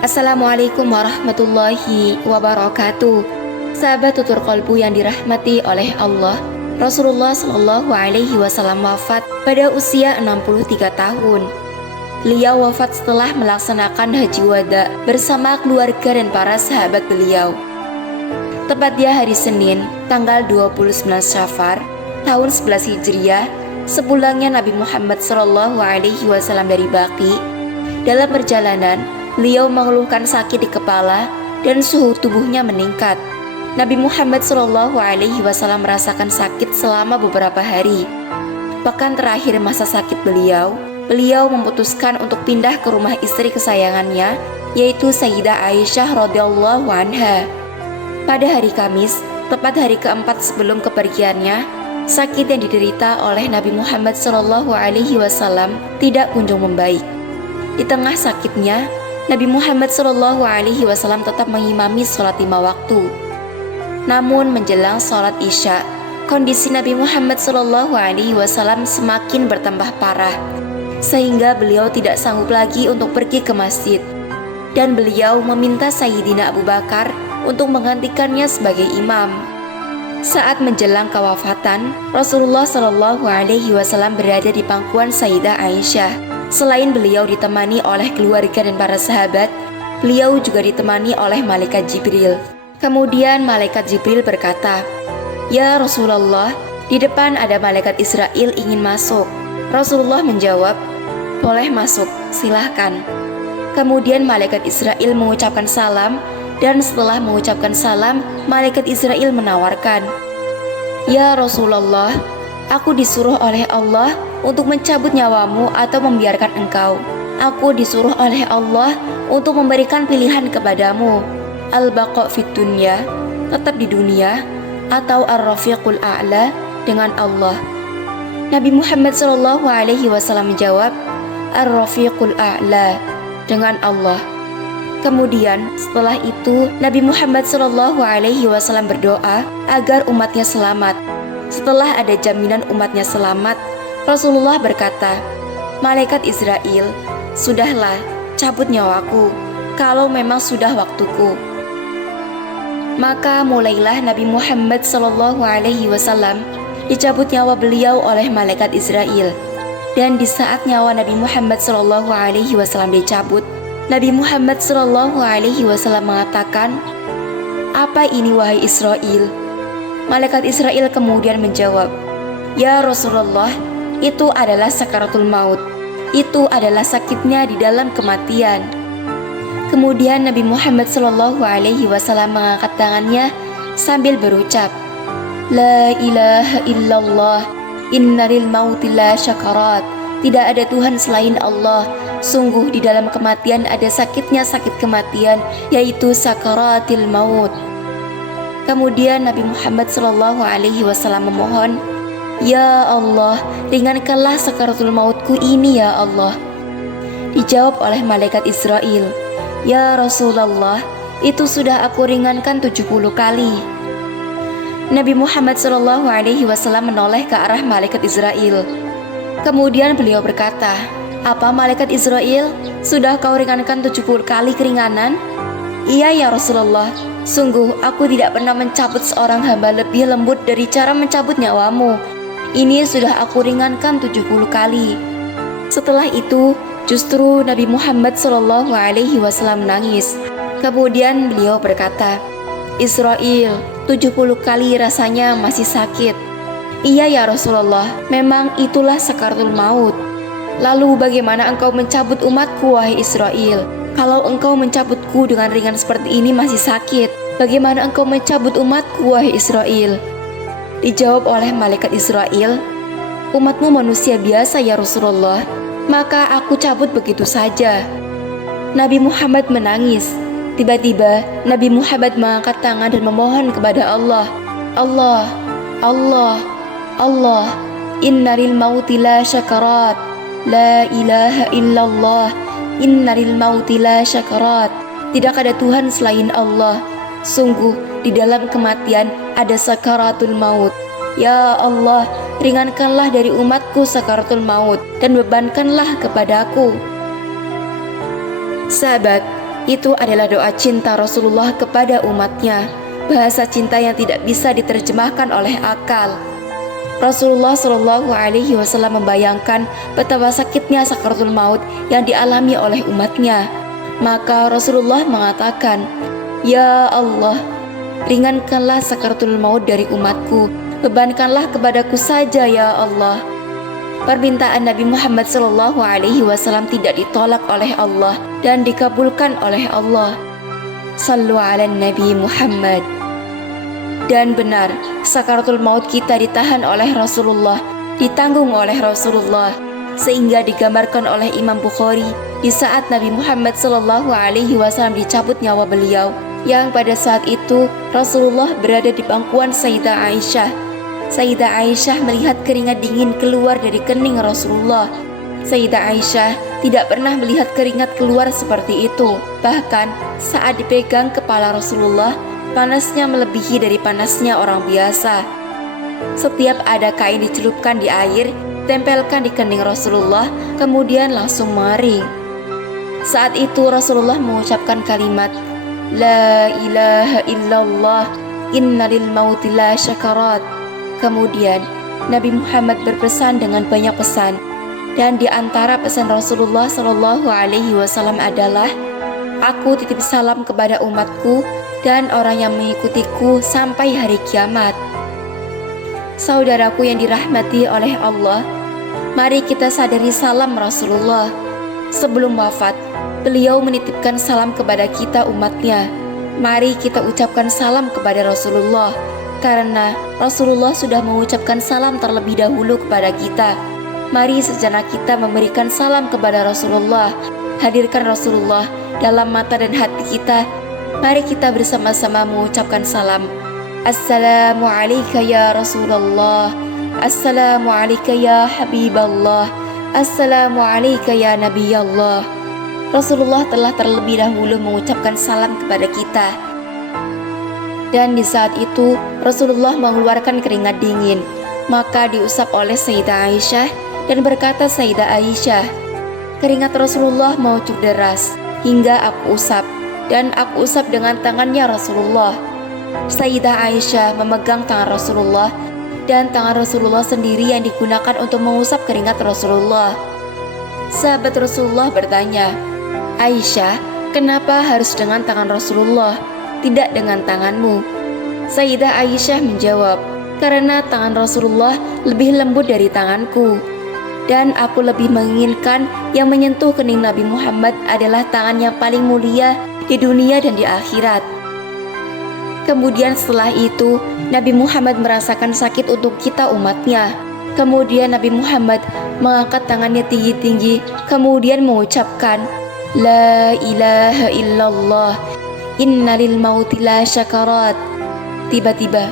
Assalamualaikum warahmatullahi wabarakatuh. Sahabat tutur kolbu yang dirahmati oleh Allah, Rasulullah Shallallahu Alaihi Wasallam wafat pada usia 63 tahun. Beliau wafat setelah melaksanakan haji wada bersama keluarga dan para sahabat beliau. Tepatnya hari Senin, tanggal 29 Syafar, tahun 11 Hijriah, sepulangnya Nabi Muhammad Shallallahu Alaihi Wasallam dari Baqi. Dalam perjalanan, beliau mengeluhkan sakit di kepala dan suhu tubuhnya meningkat. Nabi Muhammad Shallallahu Alaihi Wasallam merasakan sakit selama beberapa hari. Pekan terakhir masa sakit beliau memutuskan untuk pindah ke rumah istri kesayangannya, yaitu Sayyidah Aisyah radhiyallahu anha. Pada hari Kamis, tepat hari keempat sebelum kepergiannya, sakit yang diderita oleh Nabi Muhammad Shallallahu Alaihi Wasallam tidak kunjung membaik. Di tengah sakitnya, Nabi Muhammad Shallallahu Alaihi Wasallam tetap mengimami sholat 5 waktu. Namun menjelang sholat Isya, kondisi Nabi Muhammad Shallallahu Alaihi Wasallam semakin bertambah parah, sehingga beliau tidak sanggup lagi untuk pergi ke masjid, dan beliau meminta Sayyidina Abu Bakar untuk menggantikannya sebagai imam. Saat menjelang kewafatan, Rasulullah Shallallahu Alaihi Wasallam berada di pangkuan Sayyidah Aisyah. Selain beliau ditemani oleh keluarga dan para sahabat, beliau juga ditemani oleh malaikat Jibril. Kemudian malaikat Jibril berkata, "Ya Rasulullah, di depan ada malaikat Israel ingin masuk." Rasulullah menjawab, "Boleh masuk, silahkan." Kemudian malaikat Israel mengucapkan salam, dan setelah mengucapkan salam, malaikat Israel menawarkan, "Ya Rasulullah, aku disuruh oleh Allah untuk mencabut nyawamu atau membiarkan engkau. Aku disuruh oleh Allah untuk memberikan pilihan kepadamu, al-baqa fid dunya, tetap di dunia, atau ar-rafiqul a'la, dengan Allah." Nabi Muhammad Shallallahu Alaihi Wasallam menjawab, "Ar-rafiqul a'la, dengan Allah." Kemudian setelah itu Nabi Muhammad Shallallahu Alaihi Wasallam berdoa agar umatnya selamat. Setelah ada jaminan umatnya selamat, Rasulullah berkata, "Malaikat Israel, sudahlah, cabut nyawaku, kalau memang sudah waktuku." Maka mulailah Nabi Muhammad Shallallahu Alaihi Wasallam dicabut nyawa beliau oleh malaikat Israel. Dan di saat nyawa Nabi Muhammad Shallallahu Alaihi Wasallam dicabut, Nabi Muhammad Shallallahu Alaihi Wasallam mengatakan, "Apa ini wahai Israel?" Malaikat Israel kemudian menjawab, "Ya Rasulullah, itu adalah sakaratul maut. Itu adalah sakitnya di dalam kematian." Kemudian Nabi Muhammad Shallallahu Alaihi Wasallam mengangkat tangannya sambil berucap, "La ilaha illallah, innalil mauti la syakarat." Tidak ada Tuhan selain Allah. Sungguh di dalam kematian ada sakitnya sakit kematian, yaitu sakaratil maut. Kemudian Nabi Muhammad Shallallahu Alaihi Wasallam memohon, "Ya Allah, ringankanlah sakaratul mautku ini ya Allah." Dijawab oleh malaikat Israel, "Ya Rasulullah, itu sudah aku ringankan 70 kali." Nabi Muhammad Shallallahu Alaihi Wasallam menoleh ke arah malaikat Israel. Kemudian beliau berkata, "Apa malaikat Israel? Sudah kau ringankan 70 kali keringanan?" "Iya ya Rasulullah, sungguh aku tidak pernah mencabut seorang hamba lebih lembut dari cara mencabut nyawamu. Ini sudah aku ringankan 70 kali." Setelah itu, justru Nabi Muhammad Shallallahu Alaihi Wasallam menangis. Kemudian beliau berkata, "Israel, 70 kali rasanya masih sakit." "Iya ya Rasulullah, memang itulah sakaratul maut." "Lalu bagaimana engkau mencabut umatku wahai Israel? Kalau engkau mencabutku dengan ringan seperti ini masih sakit, bagaimana engkau mencabut umatku wahai Israel?" Dijawab oleh malaikat Israel, "Umatmu manusia biasa ya Rasulullah, maka aku cabut begitu saja." Nabi Muhammad menangis. Tiba-tiba Nabi Muhammad mengangkat tangan dan memohon kepada Allah, "Allah, Allah, Allah, innalil mauti la syakarat, la ilaha illallah, innalil mauti la syakarat." Tidak ada Tuhan selain Allah. Sungguh di dalam kematian ada sakaratul maut. Ya Allah, ringankanlah dari umatku sakaratul maut dan bebankanlah kepadaku. Sahabat, Itu adalah doa cinta Rasulullah kepada umatnya, bahasa cinta yang tidak bisa diterjemahkan oleh akal. Rasulullah Shallallahu Alaihi Wasallam membayangkan betapa sakitnya sakaratul maut yang dialami oleh umatnya. Maka Rasulullah mengatakan, "Ya Allah, ringankanlah sakaratul maut dari umatku, bebankanlah kepadaku saja ya Allah." Permintaan Nabi Muhammad Shallallahu Alaihi Wasallam tidak ditolak oleh Allah dan dikabulkan oleh Allah. Sallu ala Nabi Muhammad. Dan benar, sakaratul maut kita ditahan oleh Rasulullah, ditanggung oleh Rasulullah, sehingga digambarkan oleh Imam Bukhari di saat Nabi Muhammad Shallallahu Alaihi Wasallam dicabut nyawa beliau, yang pada saat itu Rasulullah berada di pangkuan Sayyidah Aisyah. Sayyidah Aisyah melihat keringat dingin keluar dari kening Rasulullah. Sayyidah Aisyah tidak pernah melihat keringat keluar seperti itu. Bahkan saat dipegang kepala Rasulullah, panasnya melebihi dari panasnya orang biasa. Setiap ada kain dicelupkan di air, tempelkan di kening Rasulullah, kemudian langsung mengering. Saat itu Rasulullah mengucapkan kalimat, "La ilaha illallah, innalil mauti la syakarat." Kemudian Nabi Muhammad berpesan dengan banyak pesan, dan di antara pesan Rasulullah Shallallahu Alaihi Wasallam adalah, "Aku titip salam kepada umatku dan orang yang mengikutiku sampai hari kiamat." Saudaraku yang dirahmati oleh Allah, mari kita sadari salam Rasulullah. Sebelum wafat, beliau menitipkan salam kepada kita umatnya. Mari kita ucapkan salam kepada Rasulullah, karena Rasulullah sudah mengucapkan salam terlebih dahulu kepada kita. Mari sejenak kita memberikan salam kepada Rasulullah. Hadirkan Rasulullah dalam mata dan hati kita. Mari kita bersama-sama mengucapkan salam. Assalamu alayka ya Rasulullah. Assalamu alayka ya Habiballah. Assalamu alayka ya Nabiyallah. Rasulullah telah terlebih dahulu mengucapkan salam kepada kita. Dan di saat itu Rasulullah mengeluarkan keringat dingin. Maka diusap oleh Sayyidah Aisyah dan berkata Sayyidah Aisyah, "Keringat Rasulullah mengucur deras hingga aku usap, dan aku usap dengan tangannya Rasulullah." Sayyidah Aisyah memegang tangan Rasulullah, dan tangan Rasulullah sendiri yang digunakan untuk mengusap keringat Rasulullah. Sahabat Rasulullah bertanya, "Aisyah, kenapa harus dengan tangan Rasulullah, tidak dengan tanganmu?" Sayyidah Aisyah menjawab, "Karena tangan Rasulullah lebih lembut dari tanganku, dan aku lebih menginginkan yang menyentuh kening Nabi Muhammad adalah tangan yang paling mulia di dunia dan di akhirat." Kemudian setelah itu Nabi Muhammad merasakan sakit untuk kita umatnya. Kemudian Nabi Muhammad mengangkat tangannya tinggi-tinggi, kemudian mengucapkan, "La ilaha illallah, innalil mauti la syakarat." Tiba-tiba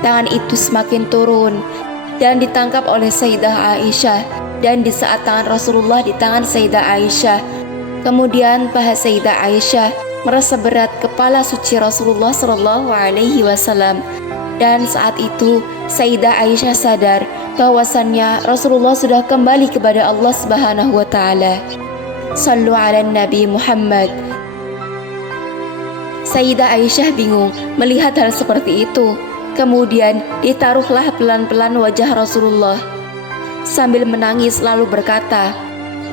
tangan itu semakin turun dan ditangkap oleh Sayyidah Aisyah, dan di saat tangan Rasulullah di tangan Sayyidah Aisyah, kemudian paha Sayyidah Aisyah merasa berat kepala suci Rasulullah Shallallahu Alaihi Wasallam, dan saat itu Sayyidah Aisyah sadar bahwasannya Rasulullah sudah kembali kepada Allah Subhanahu Wa Taala. Sallu ala Nabi Muhammad. Sayyidah Aisyah bingung melihat hal seperti itu. Kemudian ditaruhlah pelan-pelan wajah Rasulullah sambil menangis lalu berkata,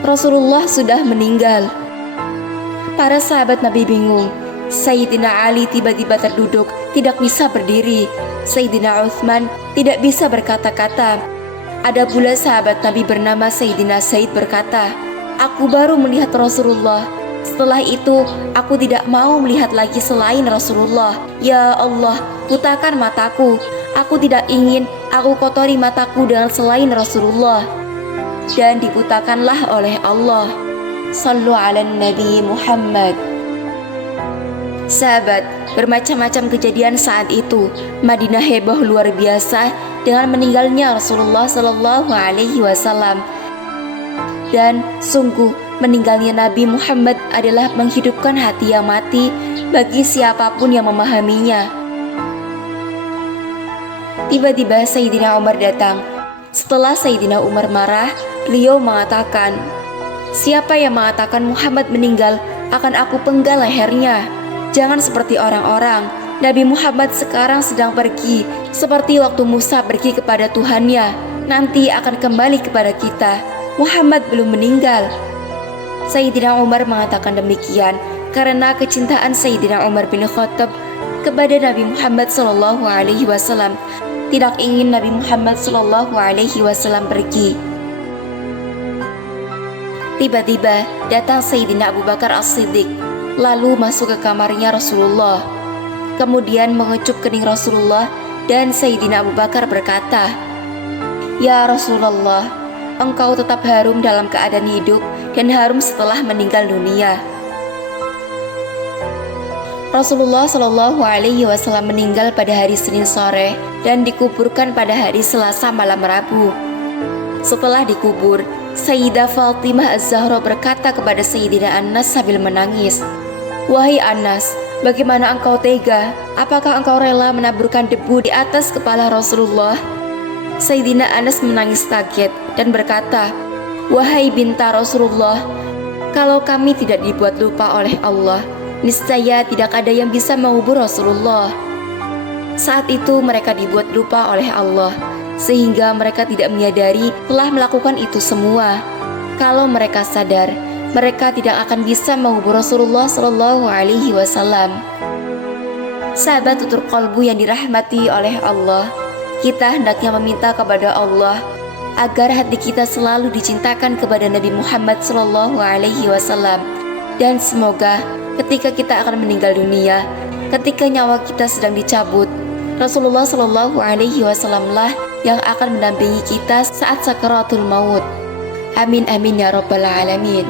"Rasulullah sudah meninggal." Para sahabat Nabi bingung. Sayyidina Ali tiba-tiba terduduk, tidak bisa berdiri. Sayyidina Uthman tidak bisa berkata-kata. Ada pula sahabat Nabi bernama Sayyidina Zaid berkata, "Aku baru melihat Rasulullah. Setelah itu, aku tidak mau melihat lagi selain Rasulullah. Ya Allah, butakan mataku. Aku tidak ingin aku kotori mataku dengan selain Rasulullah." Dan dibutakanlah oleh Allah. Sallu ala Nabi Muhammad. Sahabat, bermacam-macam kejadian saat itu. Madinah heboh luar biasa dengan meninggalnya Rasulullah Sallallahu Alaihi Wasallam. Dan sungguh meninggalnya Nabi Muhammad adalah menghidupkan hati yang mati bagi siapapun yang memahaminya. Tiba-tiba Sayyidina Umar datang. Setelah Sayyidina Umar marah, beliau mengatakan, "Siapa yang mengatakan Muhammad meninggal akan aku penggal lehernya. Jangan seperti orang-orang. Nabi Muhammad sekarang sedang pergi, seperti waktu Musa pergi kepada Tuhannya. Nanti akan kembali kepada kita. Muhammad belum meninggal." Sayyidina Umar mengatakan demikian karena kecintaan Sayyidina Umar bin Khattab kepada Nabi Muhammad SAW, tidak ingin Nabi Muhammad SAW pergi. Tiba-tiba datang Sayyidina Abu Bakar As-Siddiq, lalu masuk ke kamarnya Rasulullah. Kemudian mengecup kening Rasulullah dan Sayyidina Abu Bakar berkata, "Ya Rasulullah, engkau tetap harum dalam keadaan hidup dan harum setelah meninggal dunia." Rasulullah Shallallahu Alaihi Wasallam meninggal pada hari Senin sore dan dikuburkan pada hari Selasa malam Rabu. Setelah dikubur, Sayyidah Fatimah Az-Zahra berkata kepada Sayyidina Anas sambil menangis, "Wahai Anas, bagaimana engkau tega? Apakah engkau rela menaburkan debu di atas kepala Rasulullah?" Sayyidina Anas menangis kaget dan berkata, "Wahai binta Rasulullah, kalau kami tidak dibuat lupa oleh Allah, niscaya tidak ada yang bisa mengubur Rasulullah." Saat itu mereka dibuat lupa oleh Allah, sehingga mereka tidak menyadari telah melakukan itu semua. Kalau mereka sadar, mereka tidak akan bisa mengubur Rasulullah Shallallahu Alaihi Wasallam. Sahabat tutur qalbu yang dirahmati oleh Allah, kita hendaknya meminta kepada Allah agar hati kita selalu dicintakan kepada Nabi Muhammad Shallallahu Alaihi Wasallam, dan semoga ketika kita akan meninggal dunia, ketika nyawa kita sedang dicabut, Rasulullah Shallallahu Alaihi Wasallam lah yang akan mendampingi kita saat sakaratul maut. Amin amin ya rabbal alamin.